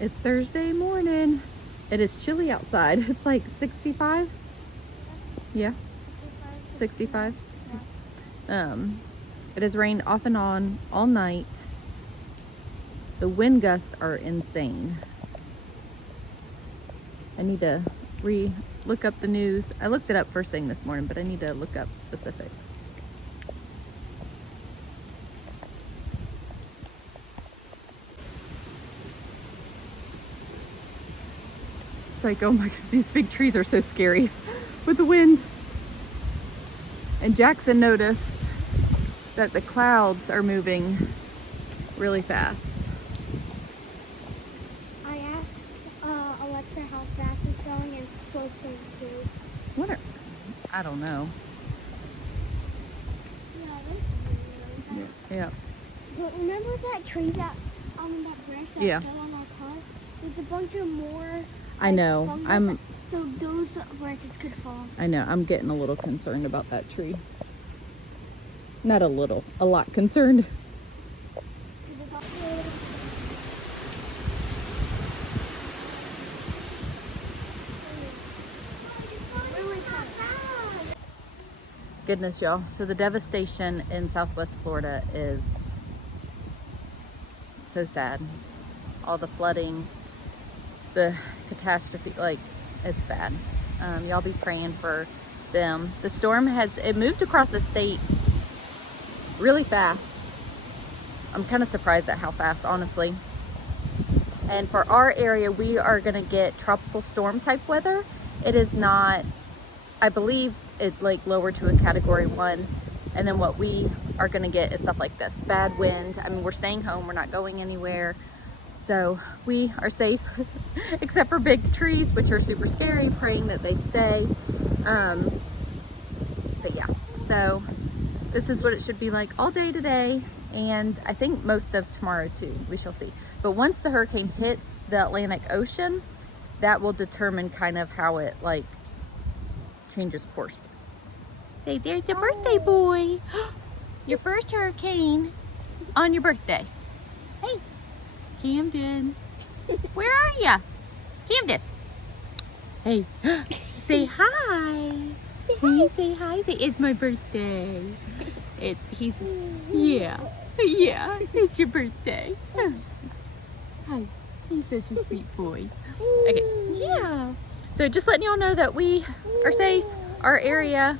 It's Thursday morning. It is chilly outside. It's like 65. Yeah. 65. It has rained off and on all night. The wind gusts are insane. I need to look up the news. I looked it up first thing this morning, but I need to look up specifics. It's like, oh my God, these big trees are so scary with the wind. And Jackson noticed that the clouds are moving really fast. I asked Alexa how fast it's going, and it's 12.2. What are, I don't know. Yeah, that's really fast. Yeah. But remember that tree that branch that fell on our car? There's a bunch of more. I know. So those branches could fall. I know. I'm getting a little concerned about that tree. Not a little, a lot concerned. Goodness, y'all. So the devastation in Southwest Florida is so sad. All the flooding, the catastrophe, like, it's bad. Y'all be praying for them. The storm it moved across the state really fast. I'm kind of surprised at how fast, honestly. And for our area, we are gonna get tropical storm type weather. It is not, I believe it like lowered to a category 1. And then what we are gonna get is stuff like this, bad wind. I mean, we're staying home, we're not going anywhere. So we are safe, except for big trees, which are super scary, praying that they stay. But yeah, so this is what it should be like all day today. And I think most of tomorrow too, we shall see. But once the hurricane hits the Atlantic Ocean, that will determine kind of how it like changes course. Say, there's the birthday boy. Your first hurricane on your birthday. Hey, Camden. Where are ya? Camden. Hey, say hi. Say hi. Say hi. Say, it's my birthday. Yeah, it's your birthday. Hi, he's such a sweet boy. Okay, yeah. So just letting y'all know that we are safe. Our area,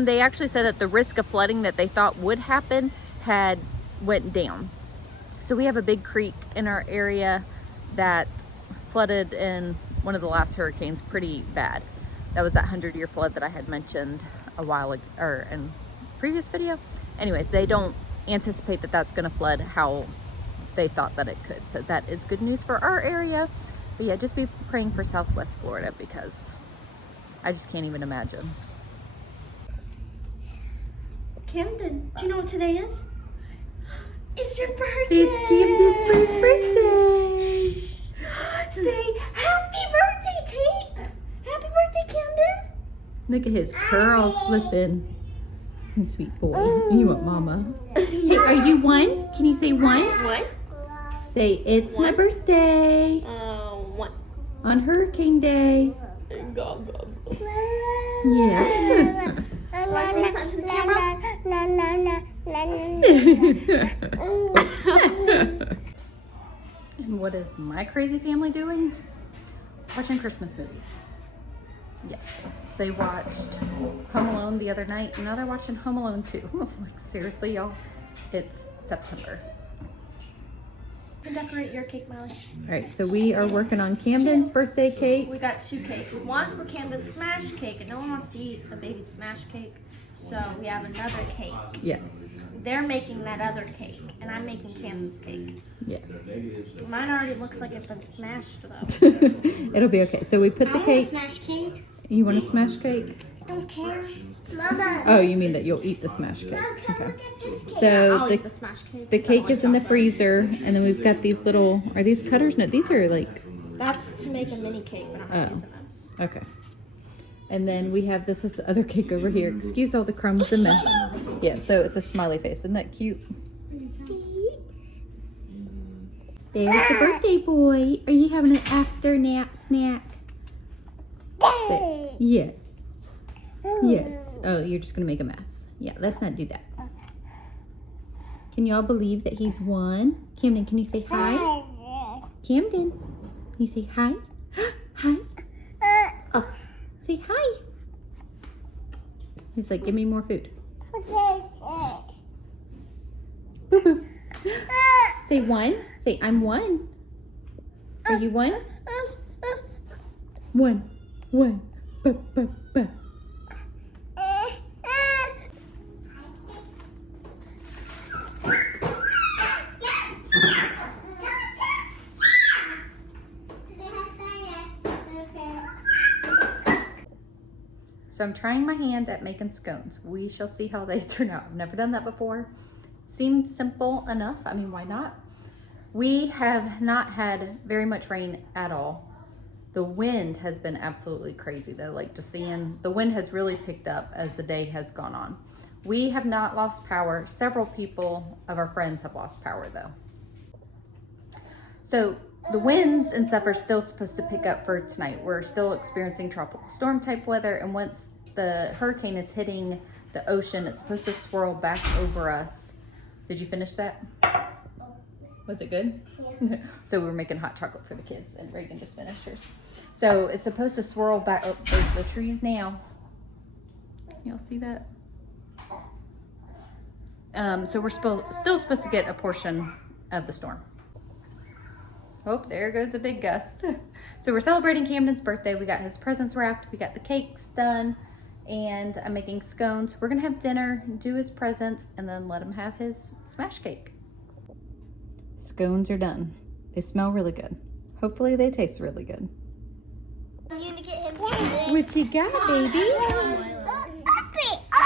they actually said that the risk of flooding that they thought would happen had went down. So we have a big creek in our area that flooded in one of the last hurricanes pretty bad. That was that 100-year flood that I had mentioned a while ago, or in previous video. Anyways, they don't anticipate that that's gonna flood how they thought that it could. So that is good news for our area. But yeah, just be praying for Southwest Florida because I just can't even imagine. Camden, do you know what today is? It's your birthday! It's Camden's first birthday! Say, happy birthday, Tate! Happy birthday, Camden! Look at his curls flipping. You sweet boy. You want mama. Hey, are you one? Can you say one? One. Say, it's my birthday. One. On Hurricane Day. Go, go, go. Yes. Want to say something to the camera? And what is my crazy family doing? Watching Christmas movies. Yes. They watched Home Alone the other night, and now they're watching Home Alone 2. Like, seriously, y'all? It's September. Decorate your cake, Miley. All right, so we are working on Camden's birthday cake. We got 2 cakes. One for Camden's smash cake, and no one wants to eat the baby's smash cake, so we have another cake. Yes. They're making that other cake, and I'm making Camden's cake. Yes. Mine already looks like it's been smashed, though. It'll be okay. So we put the cake. Smash cake. You want a smash cake? I don't care. Mama. Oh, you mean that you'll eat the smash cake? Okay. Yeah, So I'll eat the smash cake. the cake is in the freezer, and then we've got these little. Are these cutters? No, these are like. That's to make a mini cake, but I'm not using those. Okay. And then we have this is the other cake over here. Excuse all the crumbs and mess. Yeah. So it's a smiley face. Isn't that cute? There's the birthday boy. Are you having an after nap snack? Yes. Yes. Oh, you're just going to make a mess. Yeah, let's not do that. Can y'all believe that he's won? Camden, can you say hi? Camden, can you say hi? Hi. Oh, say hi. He's like, give me more food. Say one. Say, I'm one. Are you one? One. One. Ba. So I'm trying my hand at making scones. We shall see how they turn out. I've never done that before. Seemed simple enough. I mean, why not? We have not had very much rain at all. The wind has been absolutely crazy though. Like just seeing, the wind has really picked up as the day has gone on. We have not lost power. Several people of our friends have lost power though. So the winds and stuff are still supposed to pick up for tonight. We're still experiencing tropical storm type weather, and once the hurricane is hitting the ocean, it's supposed to swirl back over us. Did you finish that? Was it good? Yeah. So we were making hot chocolate for the kids, and Reagan just finished hers. So it's supposed to swirl back. Oh, there's the trees now. Y'all see that? So we're still supposed to get a portion of the storm. Oh, there goes a big gust. So we're celebrating Camden's birthday. We got his presents wrapped. We got the cakes done. And I'm making scones. We're going to have dinner, do his presents, and then let him have his smash cake. Scones are done. They smell really good. Hopefully they taste really good. What you got, baby?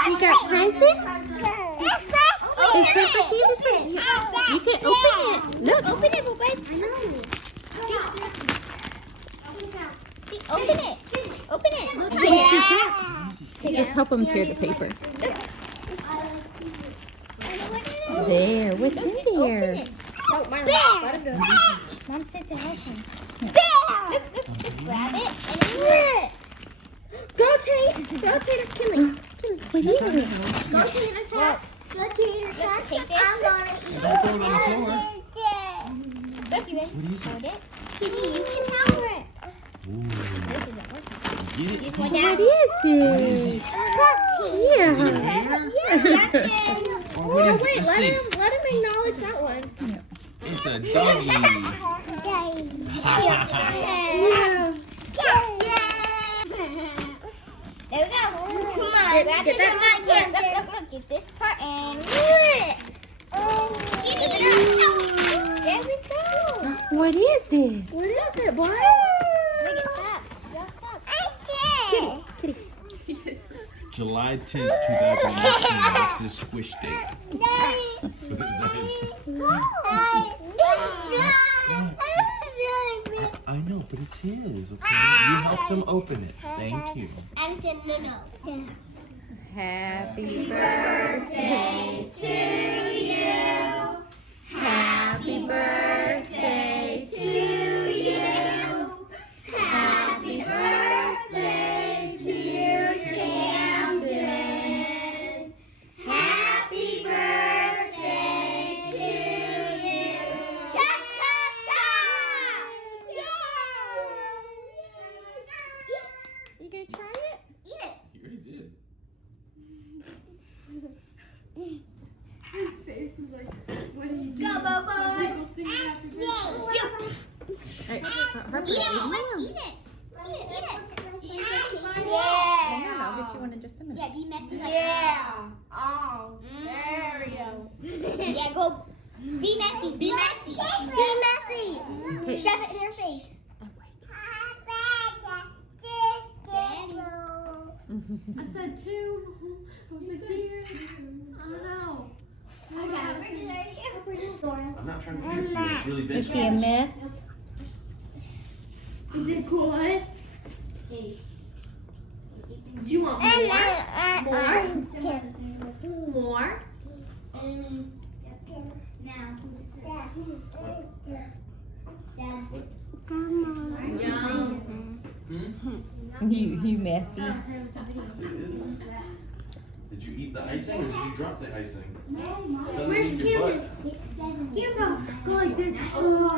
You got presents? It's you can open it. Look. Open it, Bubba. Open it. Open it. Okay. Just help him tear the paper. There. What's in there? Oh, let him do it. Mom said to help him. Grab it and pour it. Go, Tate. Go, Tate. Killing. What is it? Go, Tate. Go, Tate. Take this. I'm gonna eat it. Don't throw it on the floor. Look, you ready? What is it? Hold it. Kitty, you can have it. Ooh. Get it? What is it? Yeah. Is it a bear? Or what is it? Let's see. Let him acknowledge that one. It's a doggy. Yeah. There we go. Come on. Get that. Look. Get this part and it. Kitty, there we go. What is it? What is it, boy? Make it stop. Kitty. July 10th, 2019. That's his squish date. That's what it says. I know, but it's his, okay? You helped him open it. Thank you. And said no. Happy birthday to you. Happy birthday to you. Happy birthday to you, Camden. Happy birthday to you. Cha-cha-cha! You gonna try it? Eat it. He already did. His face is like, what are you doing? Go, Bobo. People sing happy birthday. Hey, Eat it. Hang on, I'll get you one in just a minute. Yeah, be messy like that. Oh, there we go. Yeah, go. Be messy. Be messy. Be messy. Hey. Shove it in her face. I said two. I was like, dear. I don't know. I'm not trying to trick you. It's really Is big. he a miss? Is it good? Do you want more? More? You messy. It is. Did you eat the icing or did you drop the icing? Where's Camden? Camden, go like this. Oh.